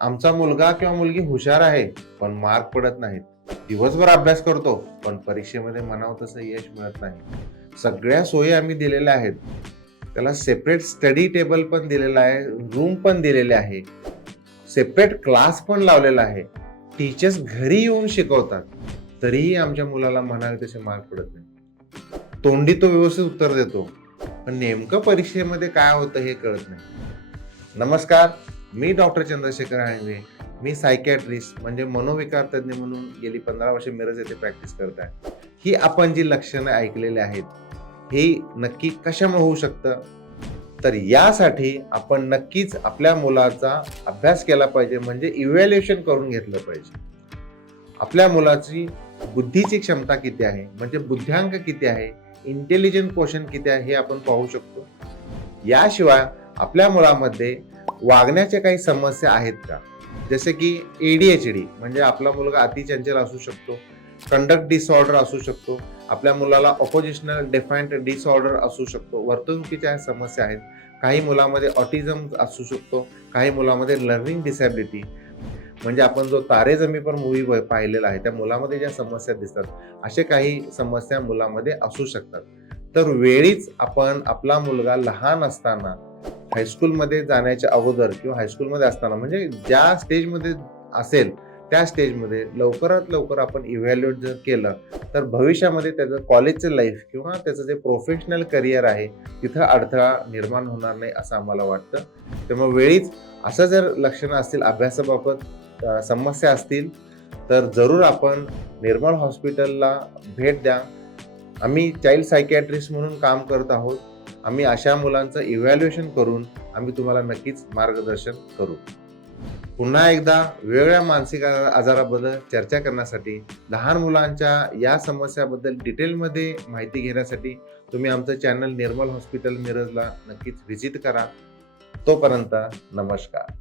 आमचा मुलगा किंवा मुलगी हुशार आहे पण मार्क पडत नाहीत. दिवसभर अभ्यास करतो पण परीक्षेमध्ये म्हणावं तसं यश मिळत नाही. सगळ्या सोयी आम्ही दिलेल्या आहेत. त्याला सेपरेट स्टडी टेबल पण दिलेला आहे, रूम पण दिलेले आहे, सेपरेट क्लास पण लावलेला आहे. टीचर्स घरी येऊन शिकवतात. तरीही आमच्या मुलाला म्हणावे तसे मार्क पडत नाही. तोंडी तो व्यवस्थित उत्तर देतो पण नेमकं परीक्षेमध्ये काय होतं हे कळत नाही. नमस्कार, मी डॉक्टर चंद्रशेखर हाळवे. मी सायकॅट्रिस्ट म्हणजे मनोविकार तज्ज्ञ म्हणून गेली 15 वर्षे मिरज येथे प्रॅक्टिस करत आहे. ही आपण जी लक्षणं ऐकलेली आहेत ही नक्की कशामुळे होऊ शकतं, तर यासाठी आपण नक्कीच आपल्या मुलाचा अभ्यास केला पाहिजे, म्हणजे इव्हॅल्युएशन करून घेतलं पाहिजे. आपल्या मुलाची बुद्धीची क्षमता किती आहे, म्हणजे बुद्ध्यांक किती आहे, इंटेलिजंट क्वोशंट किती आहे हे आपण पाहू शकतो. याशिवाय आपल्या मुलामध्ये वागण्याच्या काही समस्या आहेत का, जसे की ADHD म्हणजे आपला मुलगा अतिचंचल असू शकतो, कंडक्ट डिसऑर्डर असू शकतो, आपल्या मुलाला ऑपोजिशनल डिफाइंड डिसऑर्डर असू शकतो, वर्तणुकीच्या समस्या आहेत, काही मुलामध्ये ऑटिझम असू शकतो, काही मुलामध्ये लर्निंग डिसॅबिलिटी म्हणजे आपण जो तारे जमी पर मूवी पाहिलेला आहे त्या मुलामध्ये ज्या समस्या दिसतात असे काही समस्या मुलामध्ये असू शकतात. तर वेळीच आपण आपला मुलगा लहान असताना हायस्कूलमध्ये जाण्याच्या अगोदर किंवा हायस्कूलमध्ये असताना म्हणजे ज्या स्टेजमध्ये असेल त्या स्टेजमध्ये लवकरात लवकर आपण इव्हॅल्युएट जर केलं तर भविष्यामध्ये त्याचं कॉलेजचं लाईफ किंवा त्याचं जे प्रोफेशनल करिअर आहे तिथं अडथळा निर्माण होणार नाही असं आम्हाला वाटतं. त्यामुळे वेळीच असं जर लक्षणं असतील, अभ्यासाबाबत समस्या असतील तर जरूर आपण निर्मल हॉस्पिटलला भेट द्या. आम्ही चाइल्ड सायकॅट्रिस्ट म्हणून काम करत आहोत. आम्ही अशा मुलांचं इव्हॅल्युएशन करून आम्ही तुम्हाला नक्कीच मार्गदर्शन करू. पुन्हा एकदा वेगवेगळ्या मानसिक आजाराबद्दल चर्चा करण्यासाठी, लहान मुलांच्या या समस्याबद्दल डिटेलमध्ये माहिती घेण्यासाठी तुम्ही आमचं चॅनल निर्मल हॉस्पिटल मिरजला नक्कीच व्हिजिट करा. तोपर्यंत नमस्कार.